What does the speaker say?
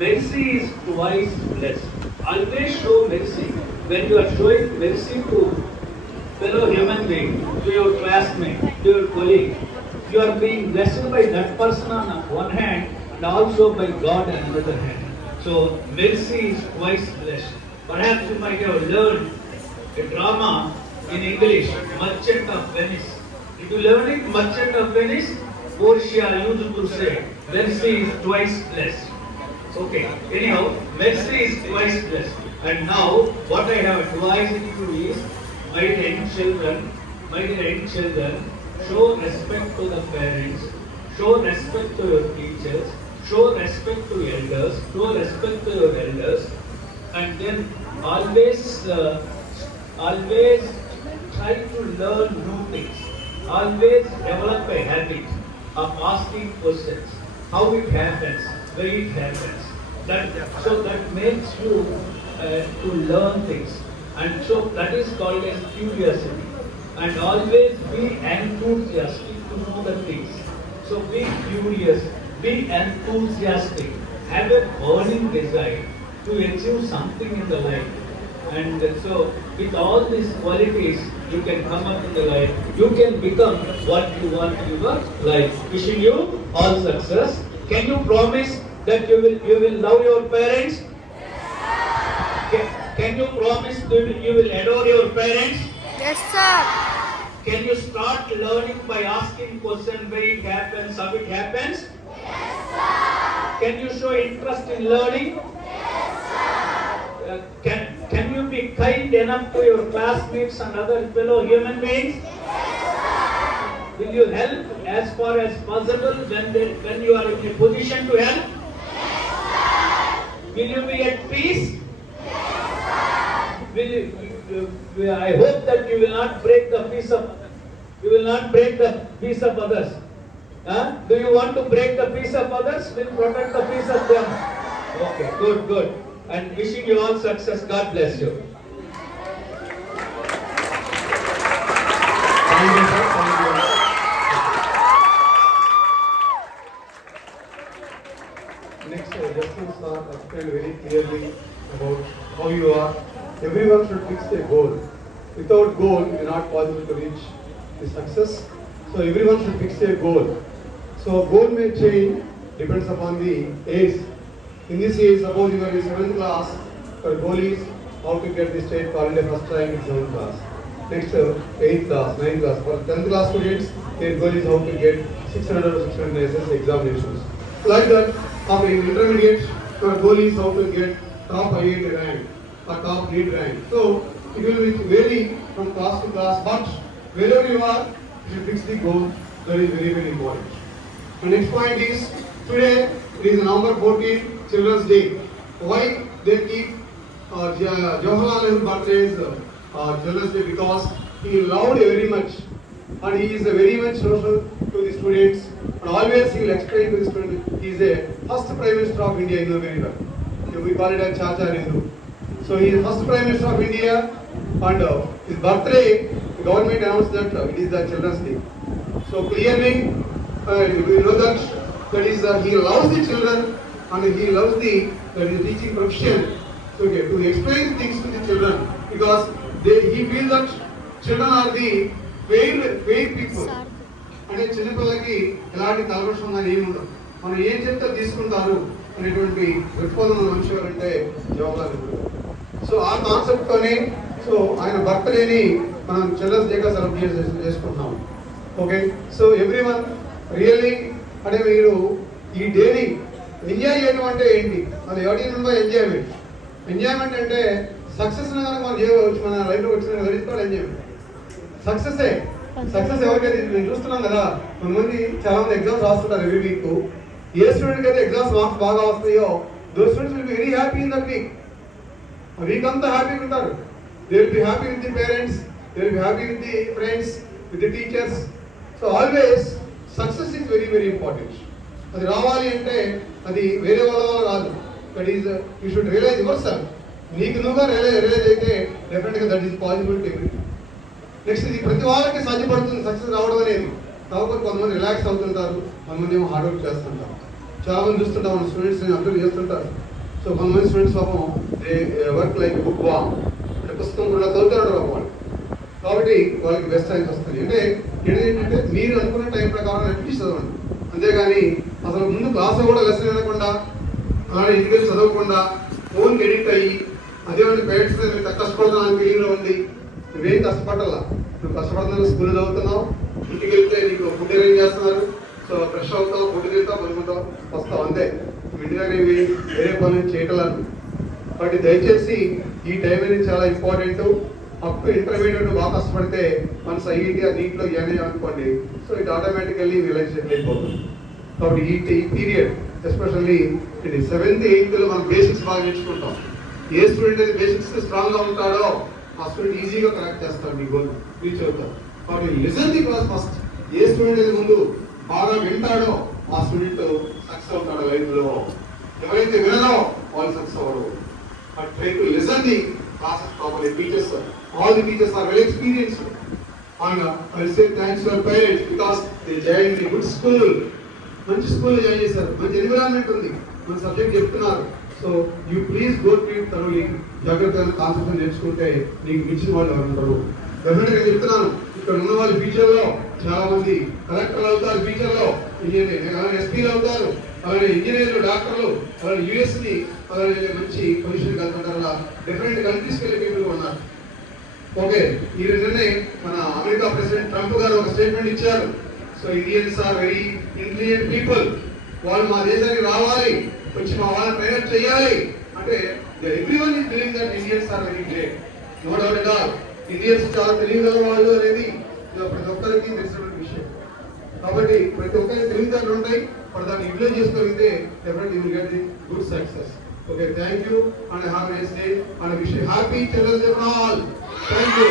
mercy is twice blessed. Always show mercy. When you are showing mercy to fellow human being, to your classmate, to your colleague, you are being blessed by that person on one hand and also by God on another hand. So mercy is twice blessed. Perhaps you might have learned a drama in English, Merchant of Venice. If you learn it, Merchant of Venice, Portia used to say, mercy is twice blessed. Okay, anyhow, mercy is twice blessed. And now, what I have advised you is, my dear children, show respect to the parents, show respect to your teachers, show respect to elders, show respect to your elders, and then always try to learn new things. Always develop a habit of asking questions. How it happens, where it happens. So that makes you to learn things. And so that is called as curiosity. And always be enthusiastic to know the things. So be curious, be enthusiastic, have a burning desire to achieve something in the life. And so with all these qualities, you can come up in the life. You can become what you want in your life. Wishing you all success. Can you promise that you will love your parents? Can you promise that you will adore your parents? Yes, sir. Can you start learning by asking questions where it happens, how it happens? Yes, sir. Can you show interest in learning? Yes, sir. Can you be kind enough to your classmates and other fellow human beings? Yes, sir. Will you help as far as possible when you are in a position to help? Yes, sir. Will you be at peace? Yes, Will I hope that you will not break the peace of others. Do you want to break the peace of others? Will protect the peace of them. Okay, good. And wishing you all success. God bless you. Thank you, sir. Thank you. Next, Justin sir explained very clearly about how you are. Everyone should fix a goal. Without goal, it is not possible to reach the success. So everyone should fix a goal. So goal may change, depends upon the age. In this age, suppose you are in 7th class, your goal is how to get the state called a first rank in 7th class. Next, 8th class, 9th class. For 10th class students, their goal is how to get 600 or 600 SS examinations. Like that, after intermediate, your goal is how to get top IIT rank or top NEET rank. So it will vary from class to class, but wherever you are, you should fix the goal. That is very, very important. The next point is, today it is November 14, Children's Day. Why they keep Jawaharlal Nehru birthday is Children's Day? Because he loved very much and he is very much social to the students, and always he will explain to the students. He is a first Prime Minister of India, you know very well. So we call it as Chacha Nehru. So he is first Prime Minister of India, and his birthday, the government announced that it is the Children's Day. So clearly, we know that is he loves the children and he loves the teaching profession. So to explain things to the children, because he feels that children are the fair people. అంటే చిన్నపిల్లలకి ఎలాంటి కలవరం కానీ ఏమి ఉండదు. మనం ఏం చెప్తే తీసుకుంటారు అనేటువంటి దృక్పథం మనిషి ఎవరంటే జవహర్లాల్ నెహ్రూ. సో ఆ కాన్సెప్ట్తోనే సో ఆయన బర్త్డేని మనం చిల్డ్రన్స్ డేగా సెలబ్రేట్ చేసుకుంటున్నాం. Okay, so every one really అంటే మీరు ఈ డేని ఎంజాయ్ చేయడం అంటే ఏంటి? అది ఎవరి నుండి ఎంజాయ్మెంట్ అంటే సక్సెస్ కనుక మనం చేయవచ్చు, మన లైఫ్లో వచ్చిన గడిచుకోవాలి ఎంజాయ్మెంట్. సక్సెస్ ఎవరికైతే మేము చూస్తున్నాం కదా, కొంతమంది చాలా మంది ఎగ్జామ్స్ రాస్తుంటారు ఎవ్రీ వీక్. ఏ స్టూడెంట్కి అయితే ఎగ్జామ్స్ మార్క్స్ బాగా వస్తాయో those students will be very happy in that week అంతా హ్యాపీగా ఉంటారు. They will be happy with the parents, they will be happy with the friends, with the teachers. So always success is very very important. అది రావాలి అంటే అది వేరే వాళ్ళ కాదు. That is you should realize yourself. నీకు నువ్వుగా realize అయితే డెఫినెట్గా that is possibility everything. Next ఇది ప్రతి వాళ్ళకి సాధ్యపడుతుంది సక్సెస్ రావడం అనేది. కాకపోతే కొంతమంది రిలాక్స్ అవుతుంటారు, కొంతమంది ఏమో హార్డ్ వర్క్ చేస్తుంటారు. చాలా మంది చూస్తుంటాం, మన స్టూడెంట్స్ని అబ్జర్వ్ చేస్తుంటారు. సో కొంతమంది స్టూడెంట్స్ పాపం వర్క్ లైక్ బుక్ వామ్ అంటే పుస్తకం కూడా చదువుతాడు వాళ్ళు. కాబట్టి వాళ్ళకి బెస్ట్ టైమ్స్ వస్తుంది. అంటే ఏంటంటే మీరు అనుకున్న టైం ప్రకారం అట్లీస్ట్ చదవండి, అంతేగాని అసలు ముందు క్లాస్లో కూడా లెసన్ వినకుండా అలానే ఇంటికి చదవకుండా ఫోన్కి ఎడిక్ట్ అయ్యి అదేమంటే పేరెంట్స్ మీరు కష్టపడుతున్నాను ఫీలింగ్లో ఉంది. నువ్వేం కష్టపడాలా, నువ్వు కష్టపడుతున్నావు, స్కూల్ చదువుతున్నావు, ఇంటికి వెళ్తే నీకు ఫుడ్ అరేంజ్ చేస్తున్నారు, సో ఫ్రెష్ అవుతావు, ఫుడ్ తింటావు, పడుకుంటావు, వస్తావు, అంతే. ఇంటి దగ్గర ఇవి వేరే పనులు చేయటం. కాబట్టి దయచేసి ఈ టైం అనేది చాలా ఇంపార్టెంట్. అప్ టు ఇంటర్మీడియట్ బాగా కష్టపడితే మన ఐఐటీ నీట్లో ఇవన్నీ అనుకోండి, సో ఇట్ ఆటోమేటికల్లీ రిలైజ్ అయిపోతుంది. కాబట్టి ఈ పీరియడ్ ఎస్పెషల్లీ ఇది 7th 8th మనం బేసిక్స్ బాగా నేర్చుకుంటాం. ఏ స్టూడెంట్ అయితే బేసిక్స్ స్ట్రాంగ్ గా ఉంటాడో ఆ స్టూడెంట్ ఈజీగా కరెక్ట్ చేస్తాడు, మీ గోల్ రీచ్ అవుతాడు. కాబట్టి లిసన్ ది క్లాస్ ఫస్ట్. ఏ స్టూడెంట్ అయితే ముందు బాగా వింటాడో ఆ స్టూడెంట్ సక్సెస్ అవుతాడు లైఫ్ లో. ఎవరైతే వినరో వాళ్ళు సక్సెస్ అవ్వరు. But try to listen the classes properly. Teachers, all the teachers are well experienced. And I will say thanks to our parents because they joined in a good school. మంచి స్కూల్లో జాయిన్ చేశారు, మంచి ఎన్విరాన్మెంట్ ఉంది, మన సబ్జెక్ట్ చెప్తున్నారు. So you please go to it thoroughly. జాగ్రత్తగా కాన్సెప్ట్ నేర్చుకుంటే నీకు మించిన వాళ్ళు ఎవరు ఉంటారు. డెఫినెట్గా చెప్తున్నాను, ఇక్కడ ఉన్న వాళ్ళు ఫ్యూచర్లో చాలా మంది కలెక్టర్లు అవుతారు, ఫ్యూచర్లో అలానే ఎస్పీలు అవుతారు, అలానే ఇంజనీర్లు, డాక్టర్లు, అలానే యూఎస్ని అలానే మంచి పొజిషన్కి వెళ్తుంటారు. డిఫరెంట్ కంట్రీస్కి వెళ్ళే పీపుల్ ఉన్నారు. ఓకే, ఈ నిన్ననే మన అమెరికా ప్రెసిడెంట్ ట్రంప్ గారు ఒక స్టేట్మెంట్ ఇచ్చారు. So Indians are very intelligent people, వాళ్ళు మా దేశానికి రావాలి, వచ్చి మా వాళ్ళని ట్రైన్ చేయాలి అంటే everyone is believing that Indians are very great. No doubt at all, Indians చాలా తెలివిగల వాళ్ళు అనేది ప్రతి ఒక్కరికి తెలిసినటువంటి విషయం. కాబట్టి ప్రతి ఒక్కరికి తెలివితేటలు ఉంటాయి, మరి దాన్ని యూటిలైజ్ చేసుకోగలిగితే definitely you will get the good success. Okay, thank you and have a nice day and wish you happy Children's Day for all. Thank you.